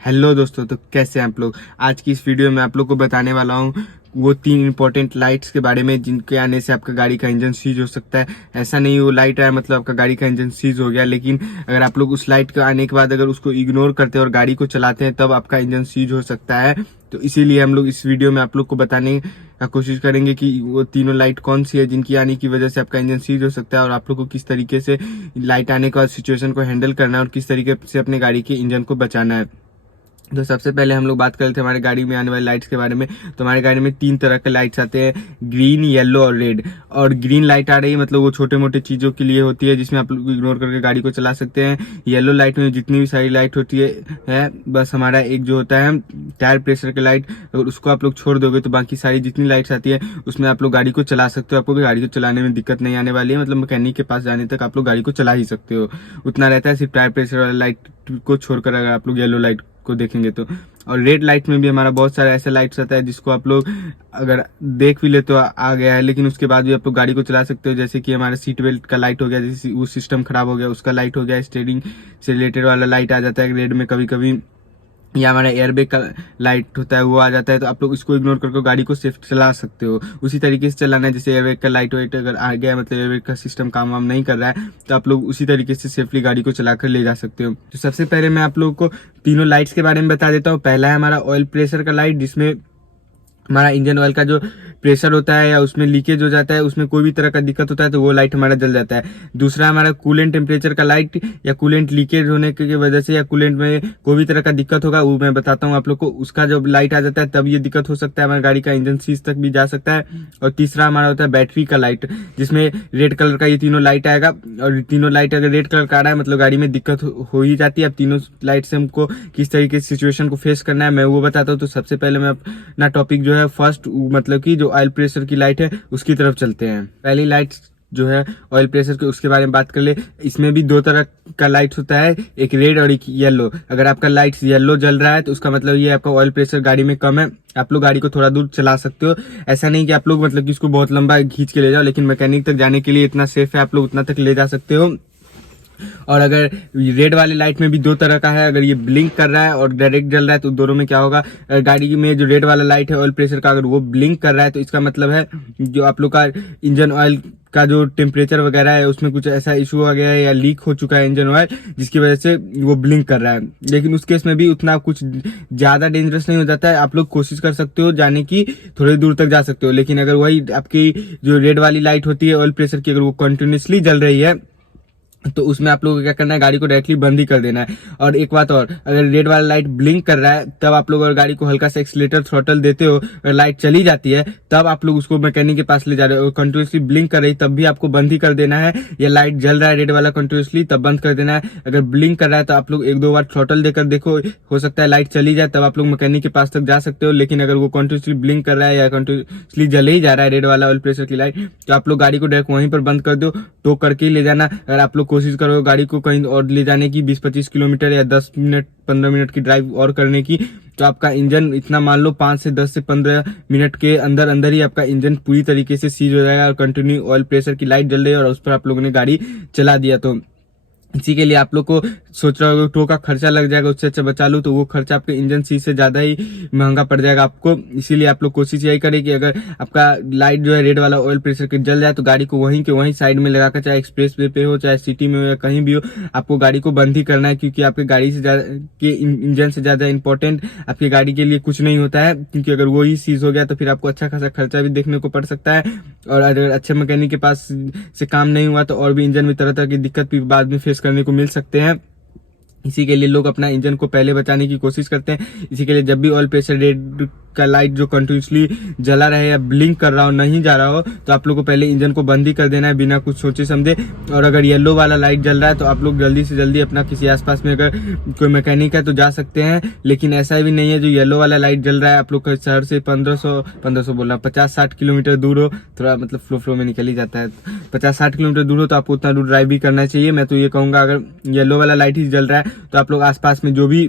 Hello दोस्तों, तो कैसे हैं आप लोग। आज की इस वीडियो में आप लोग को बताने वाला हूँ वो 3 इंपॉर्टेंट लाइट्स के बारे में जिनके आने से आपका गाड़ी का इंजन सीज हो सकता है। ऐसा नहीं वो लाइट आया मतलब आपका गाड़ी का इंजन सीज हो गया, लेकिन अगर आप लोग उस लाइट के आने के बाद अगर उसको इग्नोर करते हैं और गाड़ी को चलाते हैं तब आपका इंजन सीज हो सकता है। तो इसीलिए हम लोग इस वीडियो में आप लोग को बताने का कोशिश करेंगे कि वो तीनों लाइट कौन सी है जिनकी आने की वजह से आपका इंजन सीज हो सकता है, और आप लोग को किस तरीके से लाइट आने के बाद सिचुएशन को हैंडल करना है और किस तरीके से अपने गाड़ी के इंजन को बचाना है। तो सबसे पहले हम लोग बात कर रहे थे हमारे गाड़ी में आने वाली लाइट्स के बारे में। तो हमारे गाड़ी में 3 तरह के लाइट्स आते हैं, ग्रीन, येलो और रेड। और ग्रीन लाइट आ रही है मतलब वो छोटे मोटे चीजों के लिए होती है जिसमें आप लोग इग्नोर करके गाड़ी को चला सकते हैं। येलो लाइट में जितनी भी सारी लाइट होती है बस हमारा एक जो होता है टायर प्रेशर की लाइट, अगर उसको आप लोग छोड़ दोगे तो बाकी सारी जितनी लाइट्स आती है उसमें आप लोग गाड़ी को चला सकते हो। आपको गाड़ी को चलाने में दिक्कत नहीं आने वाली है, मतलब मैकेनिक के पास जाने तक आप लोग गाड़ी को चला ही सकते हो, उतना रहता है। सिर्फ टायर प्रेशर वाला लाइट को छोड़कर अगर आप लोग येलो लाइट को देखेंगे तो। और रेड लाइट में भी हमारा बहुत सारा ऐसा लाइट्स आता है जिसको आप लोग अगर देख भी ले तो आ गया है, लेकिन उसके बाद भी आप लोग गाड़ी को चला सकते हो। जैसे कि हमारा सीट बेल्ट का लाइट हो गया, जैसे वो सिस्टम खराब हो गया उसका लाइट हो गया, स्टीयरिंग से रिलेटेड वाला लाइट आ जाता है रेड में कभी कभी, या हमारा एयरबैग का लाइट होता है वो आ जाता है। तो आप लोग इसको इग्नोर करके गाड़ी को सेफ चला सकते हो। उसी तरीके से चलाना है, जैसे एयरबैग का लाइट वाइट अगर आ गया मतलब एयरबैग का सिस्टम काम वाम नहीं कर रहा है तो आप लोग उसी तरीके से सेफली गाड़ी को चलाकर ले जा सकते हो। तो सबसे पहले मैं आप लोगों को तीनों लाइट्स के बारे में बता देता हूँ। पहला है हमारा ऑयल प्रेशर का लाइट, जिसमें हमारा इंजन ऑयल का जो प्रेशर होता है या उसमें लीकेज हो जाता है, उसमें कोई भी तरह का दिक्कत होता है तो वो लाइट हमारा जल जाता है। दूसरा हमारा कूलेंट टेम्परेचर का लाइट, या कूलेंट लीकेज होने की वजह से या कूलेंट में कोई भी तरह का दिक्कत होगा वो मैं बताता हूँ आप लोग को, उसका जब लाइट आ जाता है तब ये दिक्कत हो सकता है, हमारी गाड़ी का इंजन सीज तक भी जा सकता है। और तीसरा हमारा होता है बैटरी का लाइट, जिसमें रेड कलर का ये तीनों लाइट आएगा। और तीनों लाइट अगर रेड कलर का आ रहा है मतलब गाड़ी में दिक्कत हो ही जाती है। अब तीनों लाइट से हमको किस तरीके से सिचुएशन को फेस करना है मैं वो बताता हूँ। तो सबसे पहले मैं अपना टॉपिक जो है फर्स्ट मतलब कि जो ऑयल प्रेशर की लाइट है उसकी तरफ चलते हैं। पहली लाइट जो है ऑयल प्रेशर के, उसके बारे में बात कर ले। इसमें भी 2 तरह का लाइट होता है, एक रेड और एक येलो। अगर आपका लाइट येलो जल रहा है तो उसका मतलब ये आपका ऑयल प्रेशर गाड़ी में कम है, आप लोग गाड़ी को थोड़ा दूर चला सकते हो। ऐसा नहीं कि आप लोग मतलब कि इसको बहुत लंबा खींच के ले जाओ, लेकिन मैकेनिक तक जाने के लिए इतना सेफ है, आप लोग उतना तक ले जा सकते हो। और अगर रेड वाले लाइट में भी 2 तरह का है, अगर ये ब्लिंक कर रहा है और डायरेक्ट जल रहा है तो दोनों में क्या होगा, गाड़ी में जो रेड वाला लाइट है ऑयल प्रेशर का अगर वो ब्लिंक कर रहा है तो इसका मतलब है जो आप लोग का इंजन ऑयल का जो टेम्परेचर वगैरह है उसमें कुछ ऐसा इशू आ गया है या लीक हो चुका है इंजन ऑयल, जिसकी वजह से वो ब्लिंक कर रहा है। लेकिन उस केस में भी उतना कुछ ज्यादा डेंजरस नहीं हो जाता है, आप लोग कोशिश कर सकते हो जाने की, थोड़ी दूर तक जा सकते हो। लेकिन अगर वही आपकी जो रेड वाली लाइट होती है ऑयल प्रेशर की अगर वो कंटिन्यूसली जल रही है तो उसमें आप लोगों को क्या करना है, गाड़ी को डायरेक्टली बंद ही कर देना है। और एक बात और, अगर रेड वाला लाइट ब्लिंक कर रहा है तब आप लोग अगर गाड़ी को हल्का सा एक्सीलेटर थ्रॉटल देते हो, अगर लाइट चली जाती है तब आप लोग उसको मैकेनिक के पास ले जा रहे हो। कंटिन्यूसली ब्लिंक कर रही तब भी आपको बंद ही कर देना है, या लाइट जल रहा है रेड वाला कंटिन्यूसली तब बंद कर देना है। अगर ब्लिंक कर रहा है तो आप लोग 1-2 बार थ्रॉटल देकर देखो, हो सकता है लाइट चली जाए, तब आप लोग मैकेनिक के पास तक जा सकते हो। लेकिन अगर वो कंटिन्यूसली ब्लिंक कर रहा है या कंटिन्यूसली जल ही जा रहा है रेड वाला ऑयल प्रेशर की लाइट, तो आप लोग गाड़ी को डायरेक्ट वहीं पर बंद कर दो, टो करके ही ले जाना। अगर आप लोग कोशिश करो गाड़ी को कहीं और ले जाने की 20-25 किलोमीटर या 10 मिनट 15 मिनट की ड्राइव और करने की, तो आपका इंजन इतना मान लो 5 से 10 से 15 मिनट के अंदर अंदर ही आपका इंजन पूरी तरीके से सीज हो जाएगा और कंटिन्यू ऑयल प्रेशर की लाइट जल रही है और उस पर आप लोगों ने गाड़ी चला दिया। तो इसी के लिए आप लोग को सोच रहे हो टो का खर्चा लग जाएगा, उससे अच्छा बचा लो, तो वो खर्चा आपके इंजन सीज से ज्यादा ही महंगा पड़ जाएगा आपको। इसीलिए आप लोग कोशिश यही करें कि अगर आपका लाइट जो है रेड वाला ऑयल प्रेशर के जल जाए तो गाड़ी को वहीं के वहीं साइड में लगाकर, चाहे एक्सप्रेस वे पे हो चाहे सिटी में हो या कहीं भी हो, आपको गाड़ी को बंद ही करना है। क्योंकि आपके गाड़ी से ज्यादा के इंजन से ज्यादा इंपॉर्टेंट आपकी गाड़ी के लिए कुछ नहीं होता है, क्योंकि अगर वो ही सीज हो गया तो फिर आपको अच्छा खासा खर्चा भी देखने को पड़ सकता है। और अगर अच्छे मैकेनिक के पास से काम नहीं हुआ तो और भी इंजन में तरह तरह की दिक्कत भी बाद में फेस करने को मिल सकते हैं। इसी के लिए लोग अपना इंजन को पहले बचाने की कोशिश करते हैं। इसी के लिए जब भी ऑयल प्रेशर रेड का लाइट जो कंटिन्यूसली जला रहे या ब्लिंक कर रहा हो, नहीं जा रहा हो, तो आप लोग को पहले इंजन को बंद ही कर देना है बिना कुछ सोचे समझे। और अगर येलो वाला लाइट जल रहा है तो आप लोग जल्दी से जल्दी अपना किसी आसपास में अगर कोई मैकेनिक है तो जा सकते हैं। लेकिन ऐसा भी नहीं है जो येलो वाला लाइट जल रहा है आप लोग का शहर से 1500 बोल रहा 50-60 किलोमीटर दूर हो, थोड़ा मतलब फ्लो में निकल ही जाता है, 50-60 किलोमीटर दूर हो तो आपको उतना दूर ड्राइव भी करना चाहिए। मैं तो ये कहूंगा अगर येलो वाला लाइट ही जल रहा है तो आप लोग आसपास में जो भी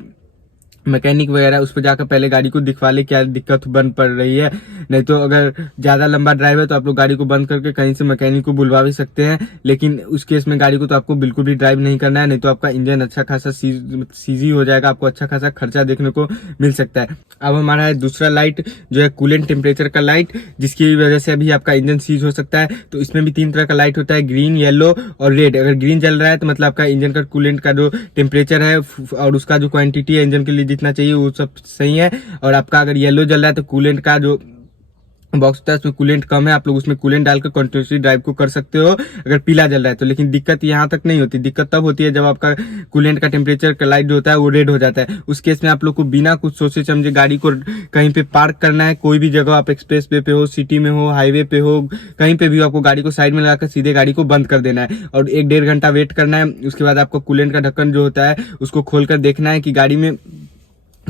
मैकेनिक वगैरह उस पर जाकर पहले गाड़ी को दिखवा ले क्या दिक्कत बन पड़ रही है। नहीं तो अगर ज्यादा लंबा ड्राइव है तो आप लोग गाड़ी को बंद करके कहीं से मैकेनिक को बुलवा भी सकते हैं, लेकिन उस केस में गाड़ी को तो आपको बिल्कुल भी ड्राइव नहीं करना है, नहीं तो आपका इंजन अच्छा खासा सीजी हो जाएगा, आपको अच्छा खासा खर्चा देखने को मिल सकता है। अब हमारा है दूसरा लाइट जो है कूलेंट टेम्परेचर का लाइट, जिसकी वजह से अभी आपका इंजन सीज हो सकता है। तो इसमें भी 3 तरह का लाइट होता है, ग्रीन, येलो और रेड। अगर ग्रीन जल रहा है तो मतलब आपका इंजन का कूलेंट का जो टेम्परेचर है और उसका जो क्वांटिटी है इंजन के लिए जितना चाहिए वो सब सही है। और आपका अगर येलो जल रहा है तो कूलेंट का जो बॉक्स होता है उसमें कूलेंट कम है, आप लोग उसमें कूलेंट डालकर कंटिन्यूसली ड्राइव को कर सकते हो अगर पीला जल रहा है तो। लेकिन दिक्कत यहाँ तक नहीं होती, दिक्कत तब होती है जब आपका कूलेंट का टेम्परेचर का लाइट जो होता है वो रेड हो जाता है। उस केस में आप लोग को बिना कुछ सोचे समझे गाड़ी को कहीं पे पार्क करना है, कोई भी जगह, आप एक्सप्रेस वे पे हो, सिटी में हो, हाईवे पे हो, कहीं पे भी आपको गाड़ी को साइड में लगाकर सीधे गाड़ी को बंद कर देना है और 1-1.5 घंटा वेट करना है। उसके बाद आपको कूलेंट का ढक्कन जो होता है उसको खोलकर देखना है कि गाड़ी में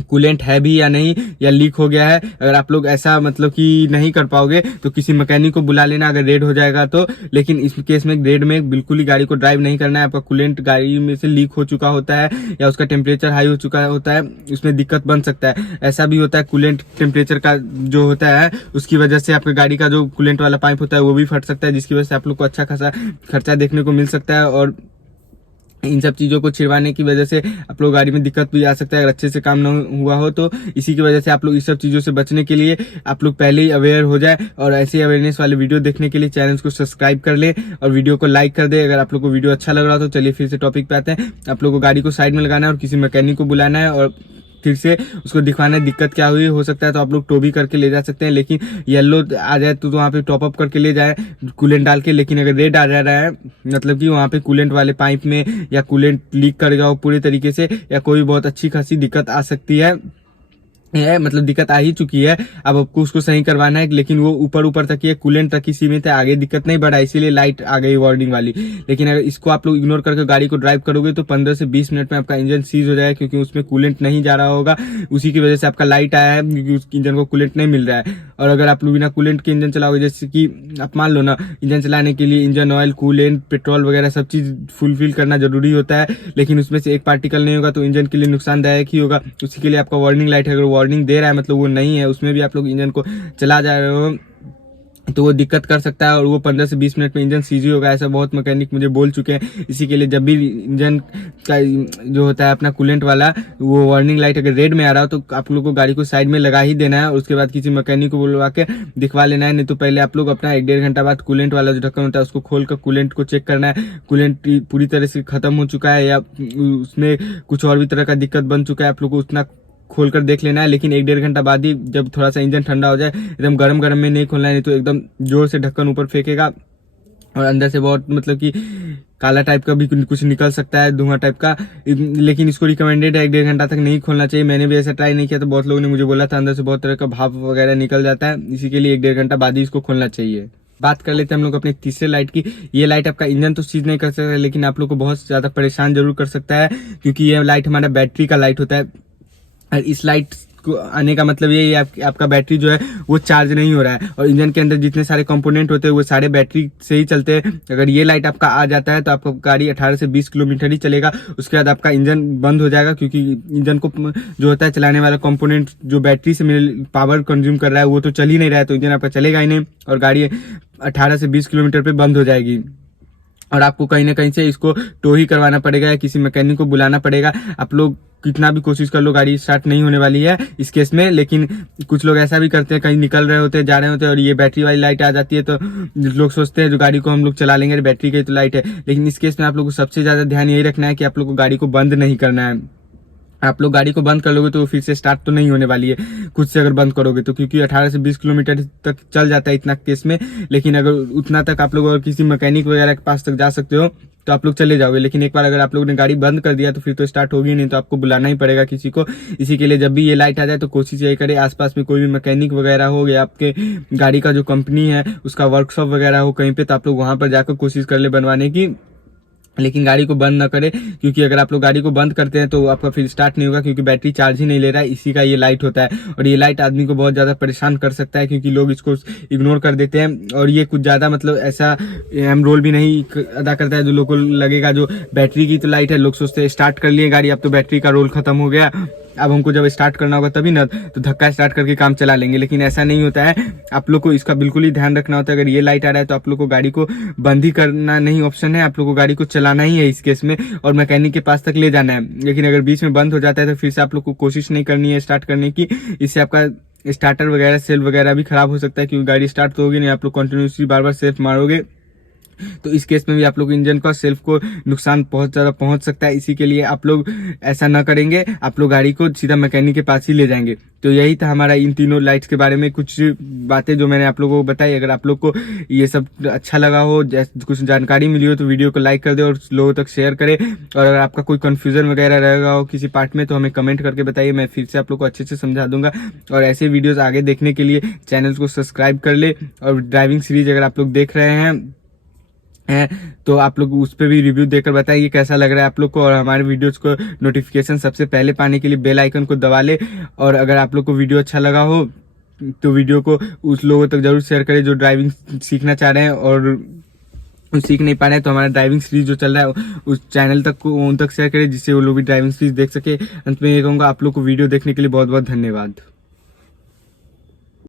कूलेंट है भी या नहीं, या लीक हो गया है। अगर आप लोग ऐसा मतलब कि नहीं कर पाओगे तो किसी मैकेनिक को बुला लेना अगर रेड हो जाएगा तो। लेकिन इस केस में रेड में बिल्कुल ही गाड़ी को ड्राइव नहीं करना है। आपका कूलेंट गाड़ी में से लीक हो चुका होता है या उसका टेम्परेचर हाई हो चुका होता है, उसमें दिक्कत बन सकता है। ऐसा भी होता है कूलेंट टेम्परेचर का जो होता है उसकी वजह से आपकी गाड़ी का जो कूलेंट वाला पाइप होता है वो भी फट सकता है, जिसकी वजह से आप लोग को अच्छा खासा खर्चा देखने को मिल सकता है। और इन सब चीजों को छिड़वाने की वजह से आप लोग गाड़ी में दिक्कत भी आ सकता है अगर अच्छे से काम न हुआ हो तो। इसी की वजह से आप लोग इस सब चीजों से बचने के लिए आप लोग पहले ही अवेयर हो जाए और ऐसे अवेयरनेस वाले वीडियो देखने के लिए चैनल को सब्सक्राइब कर ले और वीडियो को लाइक कर दे। अगर आप लोग को वीडियो अच्छा लग रहा हो तो चलिए फिर से टॉपिक पे आते हैं। आप लोग को गाड़ी को साइड में लगाना है और किसी मैकेनिक को बुलाना है और फिर से उसको दिखाना है दिक्कत क्या हुई। हो सकता है तो आप लोग टो भी करके ले जा सकते हैं, लेकिन येलो आ जाए तो वहाँ पे टॉप अप करके ले जाए कूलेंट डाल के। लेकिन अगर रेड आ जा रहा है मतलब कि वहाँ पे कूलेंट वाले पाइप में या कूलेंट लीक कर गया हो पूरे तरीके से या कोई बहुत अच्छी खासी दिक्कत आ सकती है, मतलब दिक्कत आ ही चुकी है, अब आपको उसको सही करवाना है। लेकिन वो ऊपर ऊपर तक ही कूलेंट तक ही सीमित है, आगे दिक्कत नहीं बढ़ा, इसीलिए लाइट आ गई वार्निंग वाली। लेकिन अगर इसको आप लोग इग्नोर करके गाड़ी को ड्राइव करोगे तो 15 से 20 मिनट में आपका इंजन सीज हो जाएगा, क्योंकि उसमें कूलेंट नहीं जा रहा होगा। उसी की वजह से आपका लाइट आया है, क्योंकि उस इंजन को कूलेंट नहीं मिल रहा है। और अगर आप लोग बिना कूलेंट के इंजन चलाओगे, जैसे कि आप मान लो ना, इंजन चलाने के लिए इंजन ऑयल, कूलेंट, पेट्रोल वगैरह सब चीज फुलफिल करना जरूरी होता है, लेकिन उसमें से एक पार्टिकल नहीं होगा तो इंजन के लिए नुकसानदायक ही होगा। उसी के लिए आपका वार्निंग लाइट है, अगर वार्निंग दे रहा है मतलब वो नहीं है, उसमें भी आप लोग इंजन को चला जा रहे हो तो वो दिक्कत कर सकता है और वो 15 से 20 मिनट में इंजन सीजी होगा। ऐसा बहुत मैकेनिक मुझे बोल चुके हैं। इसी के लिए जब भी इंजन का जो होता है अपना कूलेंट वाला वो वार्निंग लाइट अगर रेड में आ रहा हो तो आप लोग को गाड़ी को साइड में लगा ही देना है और उसके बाद किसी मैकेनिक को बुलवा के दिखवा लेना है। नहीं तो पहले आप लोग अपना 1-1.5 घंटा बाद कूलेंट वाला जो ढक्कन होता है उसको खोल कर कूलेंट को चेक करना है, कूलेंट पूरी तरह से खत्म हो चुका है या उसमें कुछ और भी तरह का दिक्कत बन चुका है, आप लोग को उतना खोलकर देख लेना है। लेकिन 1-1.5 घंटा बाद ही जब थोड़ा सा इंजन ठंडा हो जाए, एकदम गरम गरम में नहीं खोलना है, नहीं तो एकदम जोर से ढक्कन ऊपर फेंकेगा और अंदर से बहुत मतलब कि काला टाइप का भी कुछ निकल सकता है, धुआं टाइप का। लेकिन इसको रिकमेंडेड है 1-1.5 घंटा तक नहीं खोलना चाहिए। मैंने भी ऐसा ट्राई नहीं किया तो बहुत लोगों ने मुझे बोला था अंदर से बहुत तरह का भाप वगैरह निकल जाता है, इसी के लिए 1-1.5 घंटा बाद ही इसको खोलना चाहिए। बात कर लेते हैं हम लोग अपने तीसरे लाइट की। ये लाइट आपका इंजन तो सीज नहीं कर सकता, लेकिन आप लोग को बहुत ज्यादा परेशान जरूर कर सकता है, क्योंकि ये लाइट हमारा बैटरी का लाइट होता है। और इस लाइट को आने का मतलब ये है आपका बैटरी जो है वो चार्ज नहीं हो रहा है और इंजन के अंदर जितने सारे कंपोनेंट होते हैं वो सारे बैटरी से ही चलते हैं। अगर ये लाइट आपका आ जाता है तो आपका गाड़ी 18 से 20 किलोमीटर ही चलेगा, उसके बाद आपका इंजन बंद हो जाएगा, क्योंकि इंजन को जो होता है चलाने वाला कंपोनेंट जो बैटरी से पावर कंज्यूम कर रहा है वो तो चल ही नहीं रहा है, तो इंजन आपका चलेगा ही नहीं और गाड़ी 18 से 20 किलोमीटर पे बंद हो जाएगी और आपको कहीं ना कहीं से इसको टो ही करवाना पड़ेगा या किसी मैकेनिक को बुलाना पड़ेगा। आप लोग कितना भी कोशिश कर लो गाड़ी स्टार्ट नहीं होने वाली है इस केस में। लेकिन कुछ लोग ऐसा भी करते हैं, कहीं निकल रहे होते हैं, जा रहे होते हैं और ये बैटरी वाली लाइट आ जाती है तो लोग सोचते हैं जो गाड़ी को हम लोग चला लेंगे, बैटरी की तो लाइट है। लेकिन इस केस में आप लोग को सबसे ज्यादा ध्यान यही रखना है कि आप लोग को गाड़ी को बंद नहीं करना है। आप लोग गाड़ी को बंद कर लोगे तो फिर से स्टार्ट तो नहीं होने वाली है खुद से अगर बंद करोगे तो, क्योंकि 18 से 20 किलोमीटर तक चल जाता है इतना केस में। लेकिन अगर उतना तक आप लोग अगर किसी मैकेनिक वगैरह के पास तक जा सकते हो तो आप लोग चले जाओगे। लेकिन एक बार अगर आप लोगों ने गाड़ी बंद कर दिया तो फिर तो स्टार्ट होगी नहीं, तो आपको बुलाना ही पड़ेगा किसी को। इसी के लिए जब भी ये लाइट आ जाए तो कोशिश यही करें आसपास में कोई भी मैकेनिक वगैरह हो या आपके गाड़ी का जो कंपनी है उसका वर्कशॉप वगैरह हो कहीं पे, तो आप लोग वहां पर जाकर कोशिश कर ले बनवाने की। लेकिन गाड़ी को बंद ना करें, क्योंकि अगर आप लोग गाड़ी को बंद करते हैं तो आपका फिर स्टार्ट नहीं होगा, क्योंकि बैटरी चार्ज ही नहीं ले रहा है। इसी का ये लाइट होता है और ये लाइट आदमी को बहुत ज्यादा परेशान कर सकता है, क्योंकि लोग इसको इग्नोर कर देते हैं और ये कुछ ज्यादा मतलब ऐसा अहम रोल भी नहीं अदा करता है जो लोगों को लगेगा जो बैटरी की तो लाइट है। लोग सोचते हैं स्टार्ट कर लिए गाड़ी अब तो बैटरी का रोल खत्म हो गया, अब हमको जब स्टार्ट करना होगा तभी ना तो धक्का स्टार्ट करके काम चला लेंगे, लेकिन ऐसा नहीं होता है। आप लोग को इसका बिल्कुल ही ध्यान रखना होता है। अगर ये लाइट आ रहा है तो आप लोग को गाड़ी को बंद ही करना नहीं ऑप्शन है, आप लोग को गाड़ी को चलाना ही है इस केस में और मैकेनिक के पास तक ले जाना है। लेकिन अगर बीच में बंद हो जाता है तो फिर से आप लोग को कोशिश नहीं करनी है स्टार्ट करने की, इससे आपका स्टार्टर वगैरह सेल वगैरह भी खराब हो सकता है, क्योंकि गाड़ी स्टार्ट तो होगी नहीं, आप लोग कंटिन्यूसली बार बार सेल्फ मारोगे तो इस केस में भी आप लोग इंजन का सेल्फ को नुकसान बहुत ज़्यादा पहुंच सकता है। इसी के लिए आप लोग ऐसा ना करेंगे, आप लोग गाड़ी को सीधा मैकेनिक के पास ही ले जाएंगे। तो यही था हमारा इन तीनों लाइट्स के बारे में कुछ बातें जो मैंने आप लोगों को बताई। अगर आप लोग को ये सब अच्छा लगा हो, कुछ जानकारी मिली हो तो वीडियो को लाइक कर दे और लोगों तक शेयर करें। और अगर आपका कोई कन्फ्यूजन वगैरह रहेगा हो किसी पार्ट में तो हमें कमेंट करके बताइए, मैं फिर से आप लोग को अच्छे से समझा दूंगा। और ऐसे वीडियोज़ आगे देखने के लिए चैनल को सब्सक्राइब कर ले। और ड्राइविंग सीरीज अगर आप लोग देख रहे हैं तो आप लोग उस पर भी रिव्यू देकर बताइए कैसा लग रहा है आप लोग को। और हमारे वीडियोस को नोटिफिकेशन सबसे पहले पाने के लिए बेल आइकन को दबा ले। और अगर आप लोग को वीडियो अच्छा लगा हो तो वीडियो को उस लोगों तक जरूर शेयर करें जो ड्राइविंग सीखना चाह रहे हैं और सीख नहीं पा रहे हैं। तो हमारा ड्राइविंग सीरीज जो चल रहा है उस चैनल तक को उन तक शेयर करें जिससे वो लोग भी ड्राइविंग सीरीज देख सके। अंत में ये कहूँगा आप लोग को वीडियो देखने के लिए बहुत बहुत धन्यवाद।